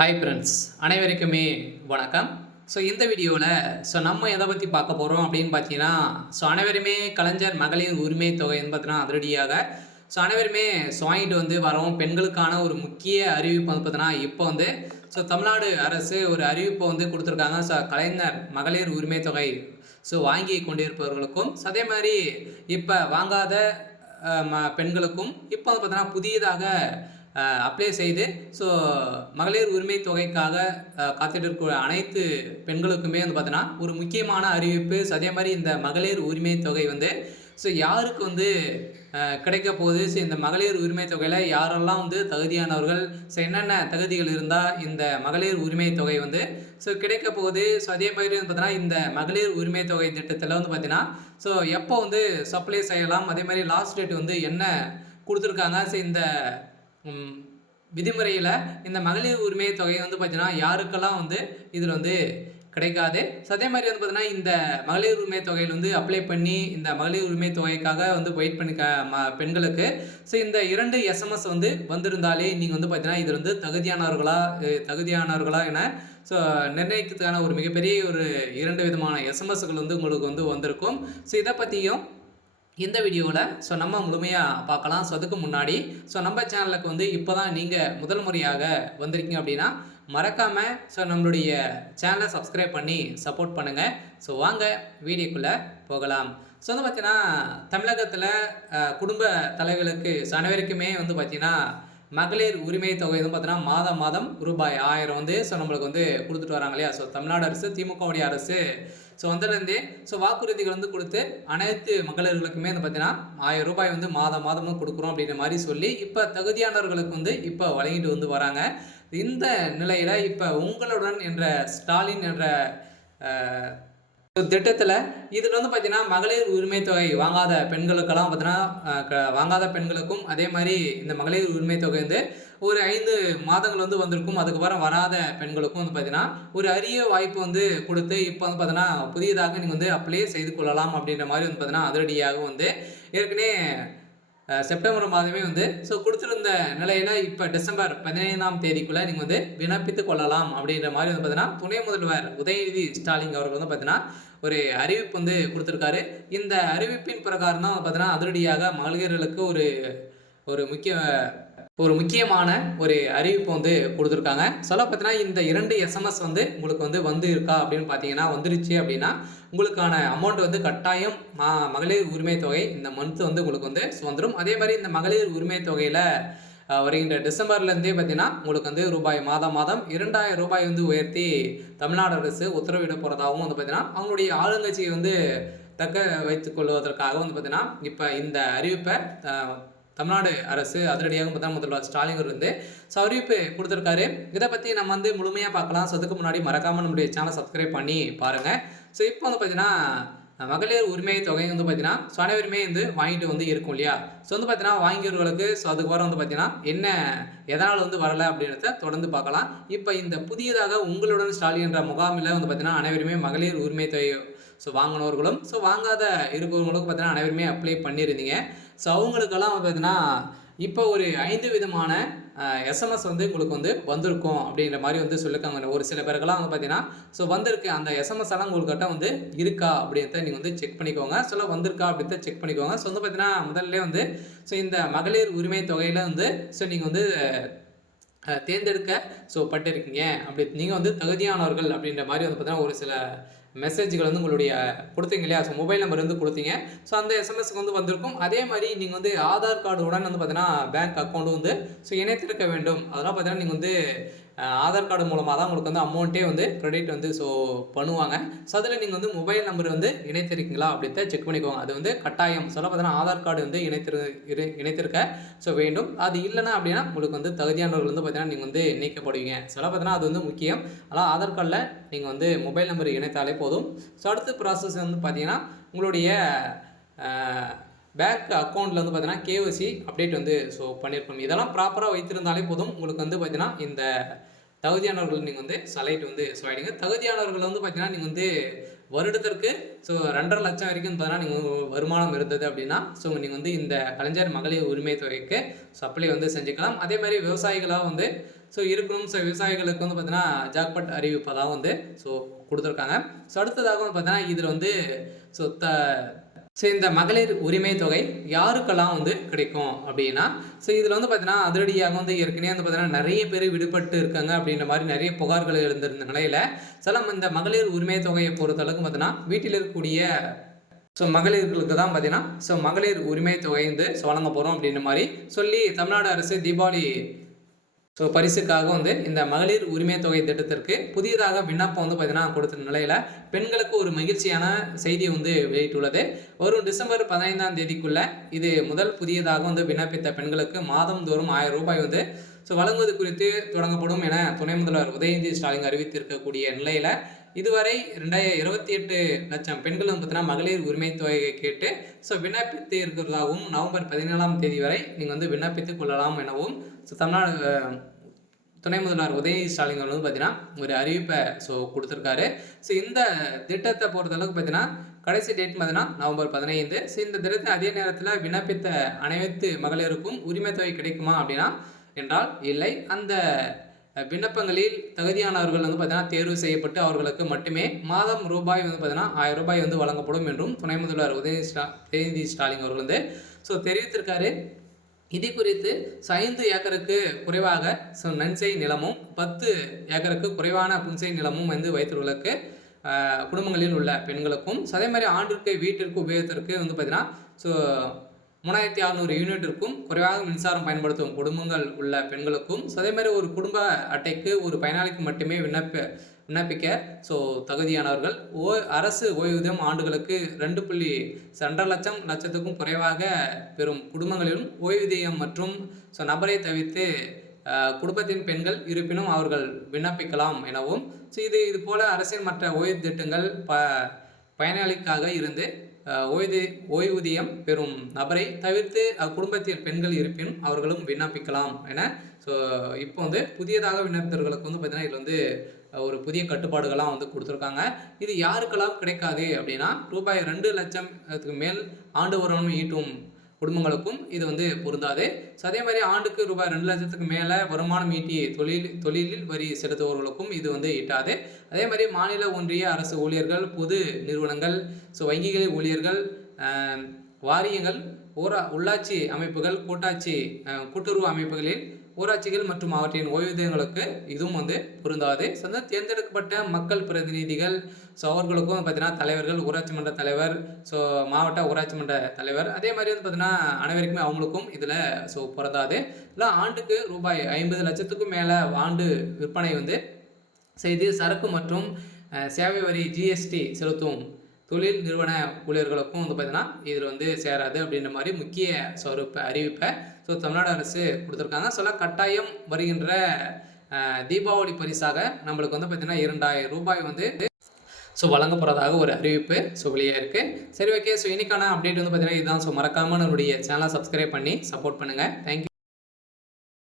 Hi friends, அனைவருக்குமே வணக்கம். இந்த வீடியோவில் நம்ம எதை பற்றி பார்க்க போகிறோம் அப்படின்னு பார்த்தீங்கன்னா, அனைவருமே கலைஞர் மகளிர் உரிமை தொகைன்னு பார்த்தீங்கன்னா அதிரடியாக அனைவருமே வாங்கிட்டு வரோம். பெண்களுக்கான ஒரு முக்கிய அறிவிப்பு பார்த்தீங்கன்னா இப்போ தமிழ்நாடு அரசு ஒரு அறிவிப்பை கொடுத்துருக்காங்க. கலைஞர் மகளிர் உரிமை தொகை வாங்கி கொண்டிருப்பவர்களுக்கும் அதே மாதிரி இப்போ வாங்காத பெண்களுக்கும் இப்போ பார்த்தீங்கன்னா புதியதாக அப்ளை செய்து மகளிர் உரிமை தொகைக்காக காத்துட்டு இருக்கிற அனைத்து பெண்களுக்குமே பார்த்தீங்கன்னா ஒரு முக்கியமான அறிவிப்பு. அதே மாதிரி இந்த மகளிர் உரிமை தொகை யாருக்கு கிடைக்க போகுது. இந்த மகளிர் உரிமை தொகையில் யாரெல்லாம் தகுதியானவர்கள், என்னென்ன தகுதிகள் இருந்தால் இந்த மகளிர் உரிமை தொகை கிடைக்க போகுது. அதே மாதிரி பார்த்தீங்கன்னா இந்த மகளிர் உரிமை தொகை திட்டத்தில் பார்த்தீங்கன்னா எப்போ சப்ளை செய்யலாம், அதே மாதிரி லாஸ்ட் டேட் என்ன கொடுத்துருக்காங்க. இந்த விதிமுறையில் இந்த மகளிர் உரிமை தொகை பார்த்தீங்கன்னா யாருக்கெல்லாம் இதில் கிடைக்காது. அதே மாதிரி பார்த்தீங்கன்னா இந்த மகளிர் உரிமை தொகையில் அப்ளை பண்ணி இந்த மகளிர் உரிமை தொகைக்காக வெயிட் பண்ணி பெண்களுக்கு இந்த 2 SMS வந்திருந்தாலே நீங்கள் பார்த்தீங்கன்னா இதில் தகுதியானவர்களா என நிர்ணயிக்கிறதுக்கான ஒரு மிகப்பெரிய ஒரு 2 விதமான SMSகள் உங்களுக்கு வந்திருக்கும். இதை பற்றியும் இந்த வீடியோவில் நம்ம முழுமையாக பார்க்கலாம். அதுக்கு முன்னாடி நம்ம சேனலுக்கு இப்போ தான் நீங்கள் முதல் முறையாக வந்திருக்கீங்க அப்படின்னா மறக்காமல் நம்மளுடைய சேனலை சப்ஸ்கிரைப் பண்ணி சப்போர்ட் பண்ணுங்கள். வாங்க வீடியோக்குள்ளே போகலாம். பார்த்தீங்கன்னா தமிழகத்தில் குடும்ப தலைவர்களுக்கு அனைவருக்குமே பார்த்தீங்கன்னா மகளிர் உரிமை தொகை பார்த்தீங்கன்னா மாதம் மாதம் ரூபாய் 1000 நம்மளுக்கு கொடுத்துட்டு வராங்க இல்லையா. தமிழ்நாடு அரசு, திமுகவுடைய அரசு வந்ததுலேருந்தே வாக்குறுதிகள் கொடுத்து அனைத்து மகளிர்களுக்குமே பார்த்தீங்கன்னா 1000 ரூபாய் மாதம் மாதமும் கொடுக்குறோம் அப்படின்ற மாதிரி சொல்லி இப்போ தகுதியானவர்களுக்கு இப்போ வழங்கிட்டு வராங்க. இந்த நிலையில் இப்போ உங்களுடன் என்ற ஸ்டாலின் என்ற திட்டத்தில் இதில் பார்த்தீங்கன்னா மகளிர் உரிமை தொகை வாங்காத பெண்களுக்கெல்லாம் பார்த்தீங்கன்னா வாங்காத பெண்களுக்கும் அதே மாதிரி இந்த மகளிர் உரிமை தொகை ஒரு 5 மாதங்கள் வந்திருக்கும். அதுக்கப்புறம் வராத பெண்களுக்கும் பார்த்தீங்கன்னா ஒரு அரிய வாய்ப்பு கொடுத்து இப்போ பார்த்தீங்கன்னா புதியதாக நீங்கள் அப்ளை செய்து கொள்ளலாம் அப்படின்ற மாதிரி பார்த்தீங்கன்னா அதிரடியாக ஏற்கனவே செப்டம்பர் மாதமே கொடுத்துருந்த நிலையில் இப்போ டிசம்பர் 15ஆம் தேதிக்குள்ளே நீங்கள் விண்ணப்பித்து கொள்ளலாம் அப்படின்ற மாதிரி பார்த்தீங்கன்னா துணை முதல்வர் உதயநிதி ஸ்டாலின் அவர்கள் பார்த்தீங்கன்னா ஒரு அறிவிப்பு கொடுத்துருக்காரு. இந்த அறிவிப்பின் பிரகாரம் தான் பார்த்தீங்கன்னா அதிரடியாக மகளிர்களுக்கு ஒரு முக்கியமான ஒரு அறிவிப்பு கொடுத்துருக்காங்க. பார்த்தீங்கன்னா இந்த 2 SMS உங்களுக்கு இருக்கா அப்படின்னு பார்த்தீங்கன்னா வந்துருச்சு அப்படின்னா உங்களுக்கான அமௌண்ட் கட்டாயம் மகளிர் உரிமை தொகை இந்த மந்த் உங்களுக்கு வந்துடும். அதே மாதிரி இந்த மகளிர் உரிமை தொகையில் வருகின்ற டிசம்பர்லேருந்தே பார்த்தீங்கன்னா உங்களுக்கு ரூபாய் மாதம் 2000 ரூபாய் உயர்த்தி தமிழ்நாடு அரசு உத்தரவிட போகிறதாகவும் பார்த்தீங்கன்னா அவங்களுடைய ஆளுங்கட்சியை தக்க வைத்துக் கொள்வதற்காக பார்த்தீங்கன்னா இப்போ இந்த அறிவிப்பை தமிழ்நாடு அரசு அதிரடியாக பார்த்தா முதல்வர் ஸ்டாலின் அறிவிப்பு கொடுத்துருக்காரு. இதை பற்றி நம்ம முழுமையாக பார்க்கலாம். அதுக்கு முன்னாடி மறக்காமல் நம்முடைய சேனலை சப்ஸ்கிரைப் பண்ணி பாருங்கள். இப்போ பார்த்தீங்கன்னா மகளிர் உரிமை தொகை பார்த்தீங்கன்னா அனைவருமே வாங்கிட்டு இருக்கும் இல்லையா. பார்த்தீங்கன்னா வாங்கியவர்களுக்கு அதுக்கப்புறம் பார்த்தீங்கன்னா என்ன எதனால் வரலை அப்படின்றத தொடர்ந்து பார்க்கலாம். இப்போ இந்த புதியதாக உங்களுடன் ஸ்டாலின் என்ற முகாமில் பார்த்தீங்கன்னா அனைவருமே மகளிர் உரிமை தொகை வாங்கினவர்களும் வாங்காத இருக்கிறவங்களுக்கும் பார்த்தீங்கன்னா அனைவருமே அப்ளை பண்ணியிருந்தீங்க. அவங்களுக்கெல்லாம் பார்த்தீங்கன்னா இப்போ ஒரு 5 விதமான SMS உங்களுக்கு வந்திருக்கும் அப்படின்ற மாதிரி சொல்லியிருக்காங்க. ஒரு சில பேருக்கெல்லாம் பார்த்தீங்கன்னா வந்திருக்கு. அந்த SMS எல்லாம் உங்கள்கிட்ட இருக்கா அப்படின்றத நீங்கள் செக் பண்ணிக்கோங்க. வந்திருக்கா அப்படின்றத செக் பண்ணிக்கோங்க. பார்த்தீங்கன்னா முதல்ல இந்த மகளிர் உரிமை தொகையில் நீங்கள் தேர்ந்தெடுக்க பட்டிருக்கீங்க. அப்படி நீங்கள் தகுதியானவர்கள் அப்படின்ற மாதிரி பார்த்தீங்கன்னா ஒரு சில மெசேஜ்கள் உங்களுடைய கொடுத்தீங்க இல்லையா. மொபைல் நம்பர் கொடுத்தீங்க. அந்த எஸ்எம்எஸ்க்கு வந்திருக்கும். அதே மாதிரி நீங்கள் ஆதார் கார்டுடன் பார்த்தீங்கன்னா பேங்க் அக்கௌண்ட் இணைத்திருக்க வேண்டும். அதெல்லாம் பார்த்தீங்கன்னா நீங்கள் ஆதார் கார்டு மூலமாக தான் உங்களுக்கு அமௌண்ட்டே கிரெடிட் பண்ணுவாங்க. அதில் நீங்கள் மொபைல் நம்பர் இணைத்திருக்கீங்களா அப்படின்றத செக் பண்ணிக்கோங்க. அது கட்டாயம். பார்த்தீங்கன்னா ஆதார் கார்டு இணைத்திருக்க வேண்டும். அது இல்லைன்னா அப்படின்னா உங்களுக்கு தகுதியானவர்கள் பார்த்தீங்கன்னா நீங்கள் நீக்கப்படுவீங்க. பார்த்தீங்கன்னா அது முக்கியம். அதனால் ஆதார் கார்டில் நீங்கள் மொபைல் நம்பர் இணைத்தாலே போதும். அடுத்த ப்ராசஸ் பார்த்தீங்கன்னா உங்களுடைய பேங்க் அக்கௌண்ட்டில் பார்த்தீங்கன்னா KYC அப்டேட் பண்ணியிருக்கணும். இதெல்லாம் ப்ராப்பராக வைத்திருந்தாலே போதும். உங்களுக்கு பார்த்தீங்கன்னா இந்த தகுதியானவர்கள் நீங்கள் செலக்ட் ஆகிடுங்க. தகுதியானவர்கள் பார்த்தீங்கன்னா நீங்கள் வருடத்திற்கு 2.5 லட்சம் வரைக்கும் பார்த்தீங்கன்னா நீங்கள் வருமானம் இருந்தது அப்படின்னா நீங்கள் இந்த கலைஞர் மகளிர் உரிமை தொகைக்கு அப்ளை செஞ்சுக்கலாம். அதே மாதிரி விவசாயிகளாக ஸோ இருக்கணும். ஸோ விவசாயிகளுக்கு வந்து பார்த்தீங்கன்னா ஜாக்பாட் அறிவிப்பதாக வந்து ஸோ கொடுத்துருக்காங்க. ஸோ அடுத்ததாக வந்து பார்த்தீங்கன்னா இதில் வந்து ஸோ இந்த மகளிர் உரிமை தொகை யாருக்கெல்லாம் வந்து கிடைக்கும் அப்படின்னா, ஸோ இதில் வந்து பார்த்தீங்கன்னா அதிரடியாக வந்து ஏற்கனவே வந்து பார்த்தீங்கன்னா நிறைய பேர் விடுபட்டு இருக்காங்க அப்படின்ற மாதிரி நிறைய புகார்கள் எழுந்திருந்த நிலையில் இந்த மகளிர் உரிமை தொகையை பொறுத்தளவுக்கு பார்த்தீங்கன்னா வீட்டில் இருக்கக்கூடிய மகளிர்களுக்கு தான் பார்த்தீங்கன்னா மகளிர் உரிமை தொகை வந்து வழங்க போகிறோம் அப்படின்ற மாதிரி சொல்லி தமிழ்நாடு அரசு தீபாவளி பரிசுக்காக வந்து இந்த மகளிர் உரிமை தொகை திட்டத்திற்கு புதியதாக விண்ணப்பம் வந்து பார்த்தீங்கன்னா கொடுத்த நிலையில் பெண்களுக்கு ஒரு மகிழ்ச்சியான செய்தி வந்து வெளியிட்டுள்ளது. வரும் டிசம்பர் 15ஆம் தேதிக்குள்ள இது முதல் புதியதாக வந்து விண்ணப்பித்த பெண்களுக்கு மாதந்தோறும் 1000 ரூபாய் வந்து வழங்குவது குறித்து தொடங்கப்படும் என துணை முதல்வர் உதயநிதி ஸ்டாலின் அறிவித்திருக்கக்கூடிய நிலையில் இதுவரை 28 லட்சம் பெண்கள் வந்து பார்த்தீங்கன்னா மகளிர் உரிமை தொகையை கேட்டு விண்ணப்பித்து இருக்கிறதாகவும் நவம்பர் 17ஆம் தேதி வரை நீங்கள் வந்து விண்ணப்பித்துக் கொள்ளலாம் எனவும் தமிழ்நாடு துணை முதல்வர் உதயநிதி ஸ்டாலின் வந்து பார்த்தீங்கன்னா ஒரு அறிவிப்பை கொடுத்துருக்காரு. இந்த திட்டத்தை பொறுத்தளவுக்கு பார்த்தீங்கன்னா கடைசி டேட் பார்த்தீங்கன்னா நவம்பர் 15. இந்த திட்டத்தை அதே நேரத்தில் விண்ணப்பித்த அனைத்து மகளிருக்கும் உரிமை தொகை கிடைக்குமா அப்படின்னா என்றால் இல்லை. அந்த விண்ணப்பங்களில் தகுதியானவர்கள் வந்து பார்த்தீங்கன்னா தேர்வு செய்யப்பட்டு அவர்களுக்கு மட்டுமே மாதம் ரூபாய் வந்து பார்த்தீங்கன்னா 1000 ரூபாய் வந்து வழங்கப்படும் என்றும் துணை முதல்வர் உதயநிதி ஸ்டாலின் அவர்கள் வந்து தெரிவித்திருக்காரு. இது குறித்து 5 ஏக்கருக்கு குறைவாக நன்செய் நிலமும் 10 ஏக்கருக்கு குறைவான புன்செய் நிலமும் வந்து வைத்தவர்களுக்கு குடும்பங்களில் உள்ள பெண்களுக்கும் அதே மாதிரி ஆண்டிற்கு வீட்டிற்கு உபயோகத்திற்கு வந்து பார்த்தீங்கன்னா 3600 யூனிட்டிற்கும் குறைவாக மின்சாரம் பயன்படுத்தும் குடும்பங்கள் உள்ள பெண்களுக்கும் அதே மாதிரி ஒரு குடும்ப அட்டைக்கு ஒரு பயனாளிக்கு மட்டுமே விண்ணப்பிக்க தகுதியானவர்கள் அரசு ஓய்வூதியம் ஆண்டுகளுக்கு 2.2 லட்சத்துக்கும் குறைவாக பெறும் குடும்பங்களிலும் ஓய்வூதியம் மற்றும் நபரை தவிர்த்து குடும்பத்தின் பெண்கள் இருப்பினும் அவர்கள் விண்ணப்பிக்கலாம் எனவும் இது போல அரசின் மற்ற ஓய்வு திட்டங்கள் பயனாளிக்காக இருந்து ஓய்வூதியம் பெறும் நபரை தவிர்த்து குடும்பத்தில் பெண்கள் இருப்பினும் அவர்களும் விண்ணப்பிக்கலாம் என இப்போ வந்து புதியதாக விண்ணப்பித்தவர்களுக்கு வந்து பார்த்தீங்கன்னா இதில் வந்து ஒரு புதிய கட்டுப்பாடுகள்லாம் வந்து கொடுத்துருக்காங்க. இது யாருக்கெல்லாம் கிடைக்காது அப்படின்னா ரூபாய் 2 லட்சத்துக்கு மேல் ஆண்டு வருமானம் ஈட்டும் குடும்பங்களுக்கும் இது வந்து பொருந்தாது. அதே மாதிரி ஆண்டுக்கு ரூபாய் 2 லட்சத்துக்கு மேலே வருமானம் ஈட்டி தொழிலில் வரி செலுத்துபவர்களுக்கும் இது வந்து ஈட்டாது. அதே மாதிரி மாநில ஒன்றிய அரசு ஊழியர்கள், பொது நிறுவனங்கள், வங்கிகளில் ஊழியர்கள், வாரியங்கள், உள்ளாட்சி அமைப்புகள், கூட்டுறவு அமைப்புகளில் ஊராட்சிகள் மற்றும் அவற்றின் ஓய்வூதியங்களுக்கு இதுவும் வந்து பொருந்தாது. தேர்ந்தெடுக்கப்பட்ட மக்கள் பிரதிநிதிகள் அவர்களுக்கும் பார்த்தீங்கன்னா தலைவர்கள், ஊராட்சி மன்ற தலைவர், மாவட்ட ஊராட்சி மன்ற தலைவர், அதே மாதிரி வந்து பார்த்தீங்கன்னா அனைவருக்குமே அவங்களுக்கும் இதில் பொருந்தாது. இல்லை ஆண்டுக்கு ரூபாய் 50 லட்சத்துக்கும் மேலே ஆண்டு விற்பனை வந்து செய்து சரக்கு மற்றும் சேவை வரி ஜிஎஸ்டி செலுத்தும் தொழில் நிறுவன ஊழியர்களுக்கும் வந்து பார்த்தீங்கன்னா இதில் வந்து சேராது அப்படின்ற மாதிரி முக்கிய அறிவிப்பை தமிழ்நாடு அரசு கொடுத்துருக்காங்க. கட்டாயம் வருகின்ற தீபாவளி பரிசாக நம்மளுக்கு வந்து பார்த்தீங்கன்னா 2000 ரூபாய் வந்து வழங்க போகிறதாக ஒரு அறிவிப்பு வெளியாக இருக்குது. சரி, ஓகே. இன்னைக்கான அப்டேட் வந்து பார்த்தீங்கன்னா இதுதான். மறக்காமல் நம்மளுடைய சேனலை சப்ஸ்கிரைப் பண்ணி சப்போர்ட் பண்ணுங்கள். தேங்க்யூ.